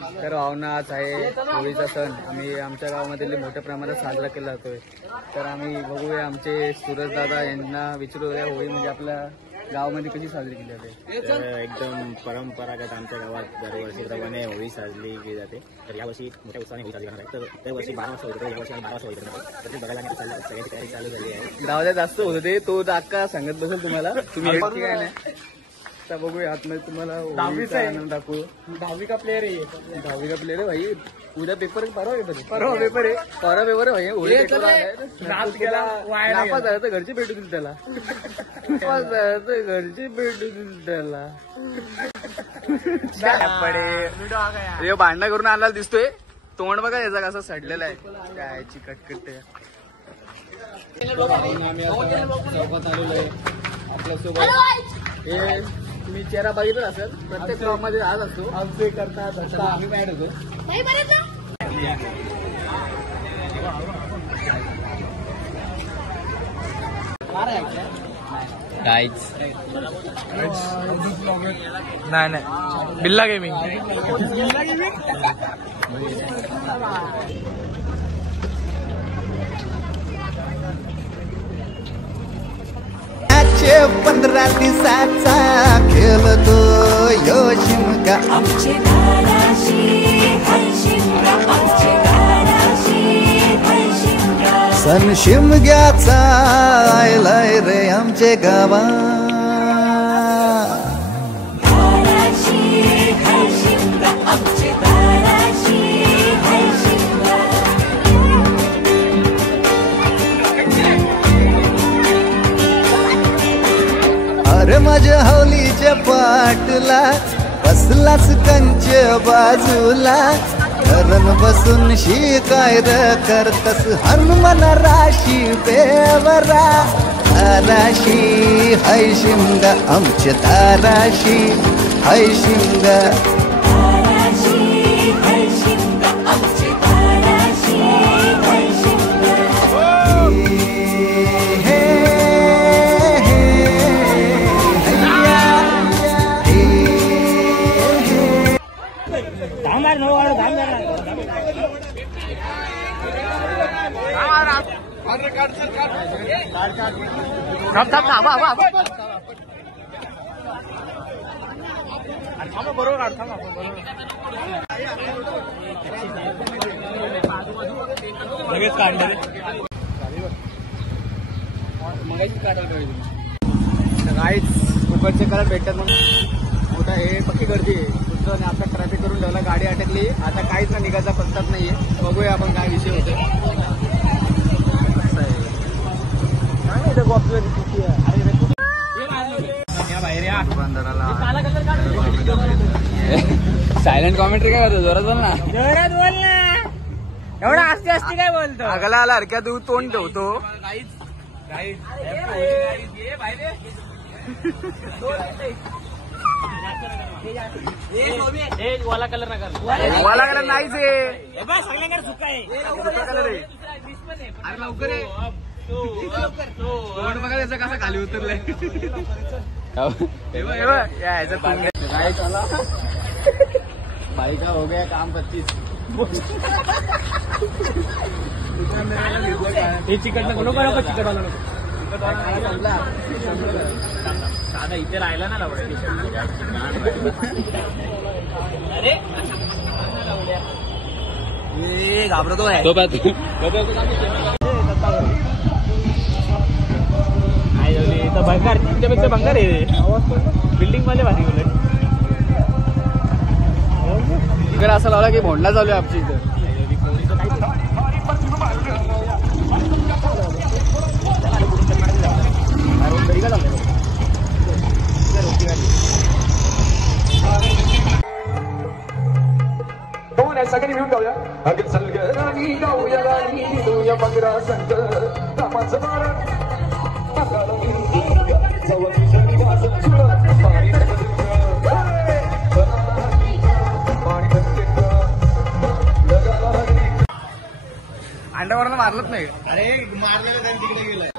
तर भावना आज आहे होळीचा सण आम्ही आमच्या गावामध्ये मोठ्या प्रमाणात साजरा केला जातोय. तर आम्ही बघूया आमचे सूरज दादा यांना विचारूया होळी म्हणजे आपल्या गावामध्ये कशी साजरी केली जाते. एकदम परंपरागत आमच्या गावात दरवर्षीप्रमाणे होळी साजरी केली जाते. तर यावर्षी मोठ्या उत्साहाने होळी साजरी करणार आहे. तर दरवर्षी 12 वाजता होते, यावर्षी आम्ही 12 वाजता होळी करणार आहे. तर ते बघायला सगळ्याची तयारी चालू झाली आहे. गावाला जास्त होत ते तो अक्का सांगत बसेल तुम्हाला, तुम्ही काय नाही. आता बघूया आतमध्ये तुम्हाला होळीचा आनंद दाखवू. 10वी का प्लेयर आहे. 10वी का प्लेयर आहे भाई. उद्या पेपर परवा पेपर आहे परवा पेपर आहे भाई. होळी पेपर नापास झाला तर घरचे भेटू दिल त्याला. नापास झाला तर घरचे भेटू दिल त्याला. हे भांडणं करून आणायला दिसतोय. तोंड बघा याचा कसा सडलेला आहे. काय चिकटकट आम्ही आता चौकात आलेलो आहे. आपल्यासोबत हे तुम्ही चेहरा बघितला असेल प्रत्येक ब्लॉग मध्ये आज असतो. आमचे करतात आम्ही मॅड होतो. नाही बिल्ला गेमिंग. चे 15 दिवसाचा खेळतो यो शिमगा आमचे दाराशी शिमगा आमचे दाराशी शिमगा. सण शिमग्याचा आयलाय रे आमचे गावा. अरे माझ्या हौलीच्या पाटला बसलाच कंच बाजूला. धरण बसून शिकाय र करतस हनुमान राशी बेवरा. ताराशी हाय शिमगा आमच्या ताराशी हाय शिमगा. लगेच काढले काहीच कुकरचे कलर भेटतात मग मोठा हे पक्की गर्दी आहे. पुढचं आता ट्रॅफिक करून ठेवला, गाडी अटकली. आता काहीच ना निघायचा पत्ताच नाहीये. बघूया आपण काय विषय होते. सायलेंट कॉमेंट्री काय करतो. जोरात बोल ना. जोरात बोल ना. एवढा आस्ती आस्ती काय बोलतो. आगला आला हरक्यात तू तोंड ठेवतो. वाला कलर नका. वाला कलर नाहीच आहे. सुका आहे. कलर आहे. अरे लवकर आहे. तोंड बघा त्याचं कसं खाली उतरलंय. भाई का हो गया काम 25. हे चिकट नको नको चिकट वाला नको. दादा इथे राहिला ना लावडे. अरे घाबरतो आहे. भंगार तुमच्यापेक्षा भंगार आहे. बिल्डिंग मध्ये भारी बोलत. इकडे असं लावला की भोंडला चालू आहे आमच्या इथं. सगळी मिळून गाऊया. अगं सलग राणी गाऊया राणी दुया बगरा संग कामाचं मारण अंड्यावरनं मारलंच नाही. अरे मारलेलं त्यांनी तिकडे गेलाय.